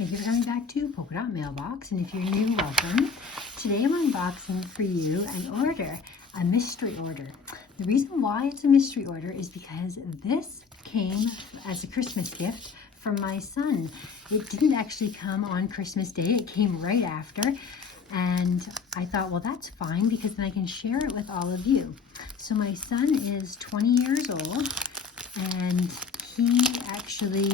Thank you for coming back to Polka Dot Mailbox, and if you're new, welcome. Today I'm unboxing for you an order, a mystery order. The reason why it's a mystery order is because this came as a Christmas gift from my son. It didn't actually come on Christmas Day, it came right after, and I thought, well, that's fine because then I can share it with all of you. So my son is 20 years old, and he actually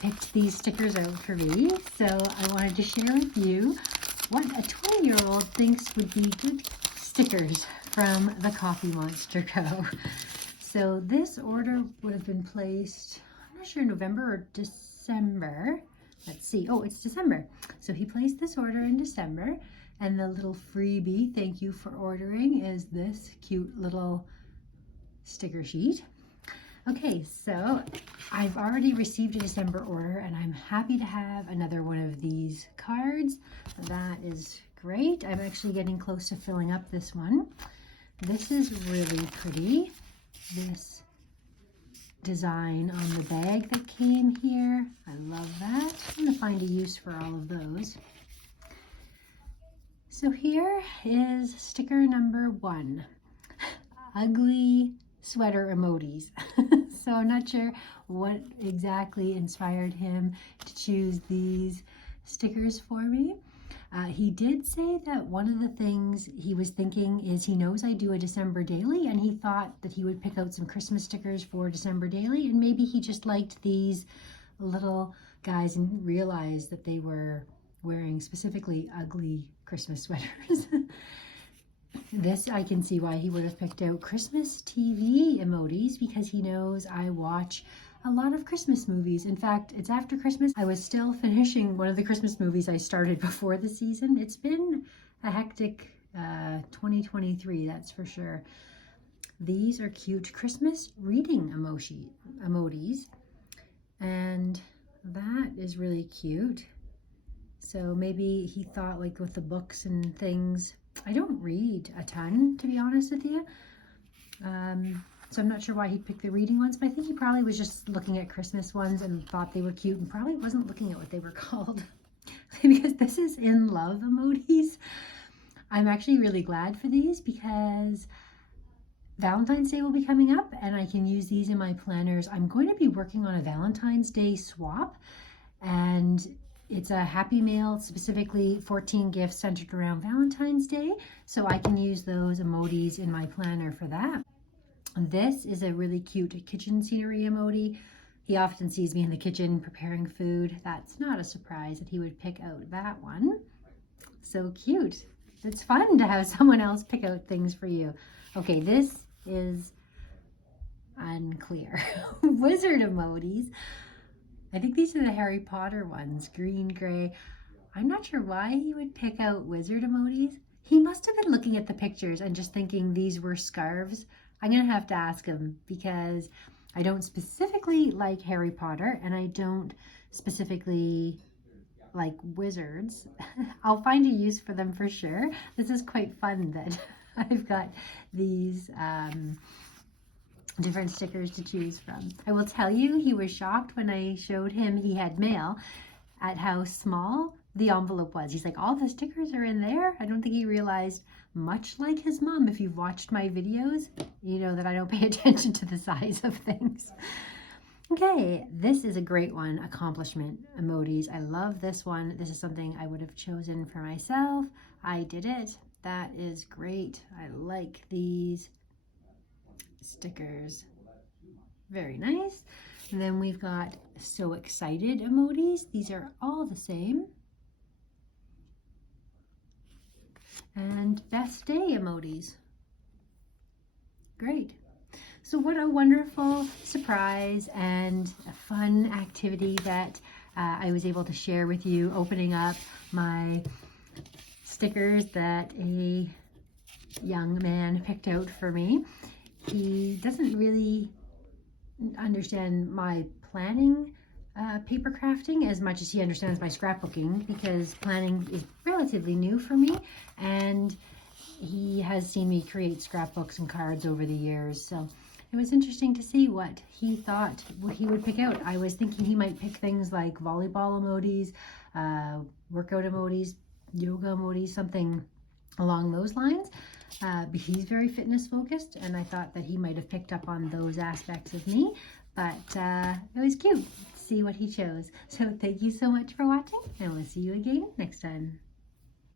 picked these stickers out for me, so I wanted to share with you what a 20-year-old thinks would be good stickers from the CoffeeMonsterzCo. So this order would have been placed, I'm not sure, November or December. Let's see. Oh, it's December. So he placed this order in December, and the little freebie, thank you for ordering, is this cute little sticker sheet. Okay, so I've already received a December order, and I'm happy to have another one of these cards. That is great. I'm actually getting close to filling up this one. This is really pretty. This design on the bag that came here, I love that. I'm going to find a use for all of those. So here is sticker number 1. Ugly sweater emotis. So I'm not sure what exactly inspired him to choose these stickers for me. He did say that one of the things he was thinking is he knows I do a December daily, and he thought that he would pick out some Christmas stickers for December daily, and maybe he just liked these little guys and realized that they were wearing specifically ugly Christmas sweaters. This, I can see why he would have picked out Christmas TV emotis, because he knows I watch a lot of Christmas movies. In fact, it's after Christmas. I was still finishing one of the Christmas movies I started before the season. It's been a hectic 2023, that's for sure. These are cute Christmas reading emotis, and that is really cute. So maybe he thought, like with the books and things, I don't read a ton, to be honest with you. So I'm not sure why he picked the reading ones, but I think he probably was just looking at Christmas ones and thought they were cute and probably wasn't looking at what they were called. Because this is in love emotis. I'm actually really glad for these because Valentine's Day will be coming up and I can use these in my planners. I'm going to be working on a Valentine's Day swap, and it's a Happy Mail, specifically 14 gifts centered around Valentine's Day. So I can use those emotis in my planner for that. This is a really cute kitchen scenery emoji. He often sees me in the kitchen preparing food. That's not a surprise that he would pick out that one. So cute. It's fun to have someone else pick out things for you. Okay, this is unclear. Wizzard emojis. I think these are the Harry Potter ones, green, gray. I'm not sure why he would pick out Wizzard emojis. He must have been looking at the pictures and just thinking these were scarves. I'm gonna have to ask him because I don't specifically like Harry Potter and I don't specifically like wizards. I'll find a use for them for sure. This is quite fun that I've got these different stickers to choose from. I will tell you, he was shocked when I showed him he had mail at how small the envelope was. He's like, all the stickers are in there? I don't think he realized, much like his mom, if you've watched my videos, you know that I don't pay attention to the size of things. Okay, this is a great one, accomplishment emojis. I love this one. This is something I would have chosen for myself. I did it. That is great. I like these stickers. Very nice. And then we've got so excited emojis. These are all the same. And best day emojis. Great. So what a wonderful surprise and a fun activity that I was able to share with you, opening up my stickers that a young man picked out for me. He doesn't really understand my planning paper crafting as much as he understands my scrapbooking, because planning is relatively new for me, and he has seen me create scrapbooks and cards over the years. So it was interesting to see what he thought what he would pick out. I was thinking he might pick things like volleyball emotis, workout emotis, yoga emotis, something along those lines. But he's very fitness focused, and I thought that he might have picked up on those aspects of me. But it was cute to see what he chose. So thank you so much for watching, and we'll see you again next time.